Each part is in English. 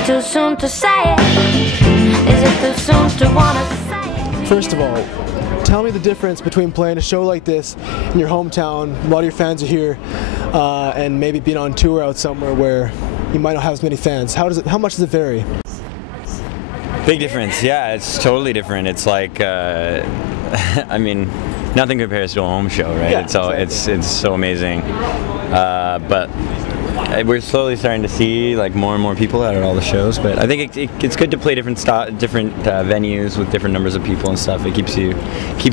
it too soon to say it? Is it too soon to wanna say it? First of all, tell me the difference between playing a show like this in your hometown, a lot of your fans are here, and maybe being on tour out somewhere where you might not have as many fans. How much does it vary? Big difference, yeah, it's totally different. It's like, I mean, nothing compares to a home show, right? Yeah, it's so amazing. But we're slowly starting to see like more and more people out at all the shows. But I think it's good to play different venues with different numbers of people and stuff. It keeps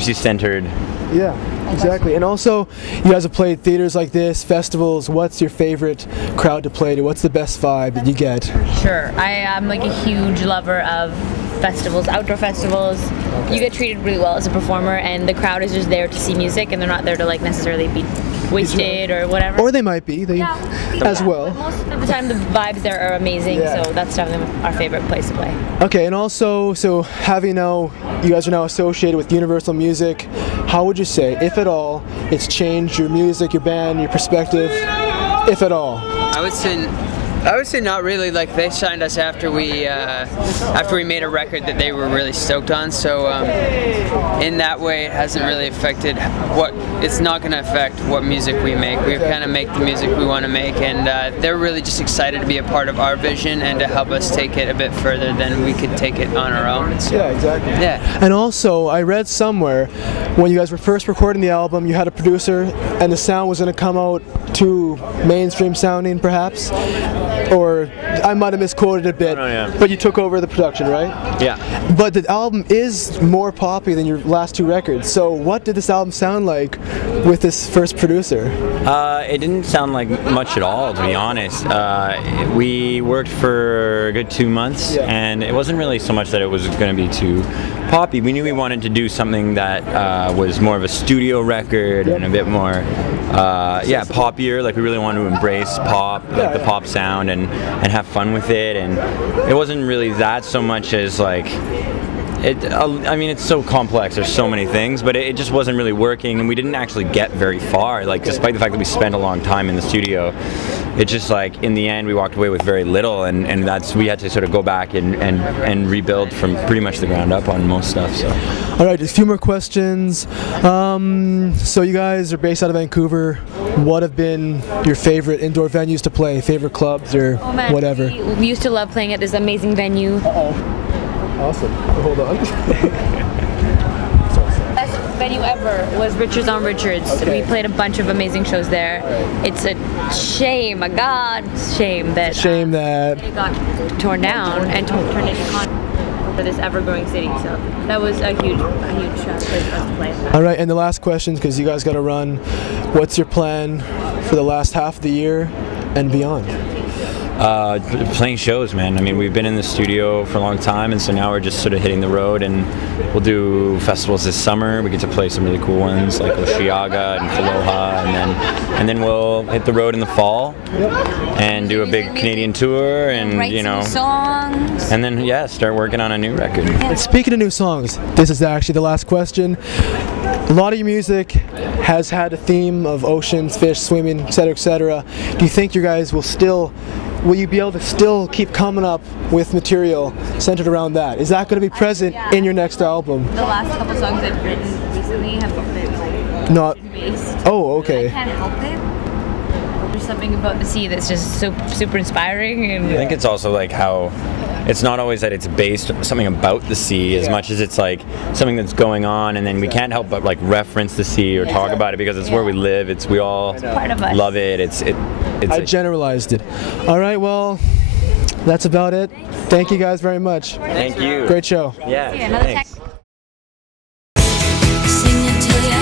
you centered. Yeah, exactly. And also, you guys have played theaters like this, festivals. What's your favorite crowd to play to? What's the best vibe that you get? Sure, I am like a huge lover of festivals, outdoor festivals. You get treated really well as a performer, and the crowd is just there to see music, and they're not there to like necessarily be wasted or whatever. Or they might be, as well. But most of the time the vibes there are amazing, so that's definitely our favorite place to play. Okay, and also, so having now, you guys are now associated with Universal Music, how would you say, if at all, it's changed your music, your band, your perspective, if at all? I would say not really. Like, they signed us after we made a record that they were really stoked on. So in that way, it hasn't really affected it's not going to affect what music we make. We kind of make the music we want to make, and they're really just excited to be a part of our vision and to help us take it a bit further than we could take it on our own. So, yeah, exactly. Yeah. And also, I read somewhere when you guys were first recording the album, you had a producer, and the sound was going to come out too mainstream sounding, perhaps. Or I might have misquoted a bit, but you took over the production, right? Yeah. But the album is more poppy than your last two records. So what did this album sound like with this first producer? It didn't sound like much at all, to be honest. We worked for a good 2 months, and it wasn't really so much that it was going to be too poppy. We knew we wanted to do something that was more of a studio record and a bit more, poppier. Like, we really wanted to embrace pop, like the pop sound, and have fun with it. And it wasn't really that so much as like, I mean, it's so complex, there's so many things, but it just wasn't really working, and we didn't actually get very far. Like, despite the fact that we spent a long time in the studio, it's just like, in the end, we walked away with very little, and we had to sort of go back and rebuild from pretty much the ground up on most stuff. So. All right, just a few more questions. So you guys are based out of Vancouver. What have been your favorite indoor venues to play? Favorite clubs or whatever? We used to love playing at this amazing venue. Awesome. Hold on. Best venue ever was Richards on Richards. Okay. We played a bunch of amazing shows there. It's a shame, a shame that it got torn down and turned into concert for this ever-growing city. So that was a huge place for us to play. All right, and the last question, because you guys got to run. What's your plan for the last half of the year and beyond? Playing shows, man. I mean, we've been in the studio for a long time, and so now we're just sort of hitting the road, and we'll do festivals this summer. We get to play some really cool ones like Oshiaga and Aloha, and then we'll hit the road in the fall and do a big Canadian tour, and write some songs, and then start working on a new record. And speaking of new songs, this is actually the last question. A lot of your music has had a theme of oceans, fish, swimming, etc., etc. Do you think you guys will you be able to still keep coming up with material centered around that? Is that going to be present in your next album? The last couple songs I've written recently have been like Not based. Oh, okay. I can't help it. There's something about the sea that's just so super inspiring. And I think it's also like how it's not always that it's based something about the sea as much as it's like something that's going on, and then we can't help but like reference the sea or talk about it because it's where we live. We all part of us. love it. I generalized it. All right, well, that's about it. Thank you guys very much. Thank you. Great show. Yeah. Another Thanks. Sing until your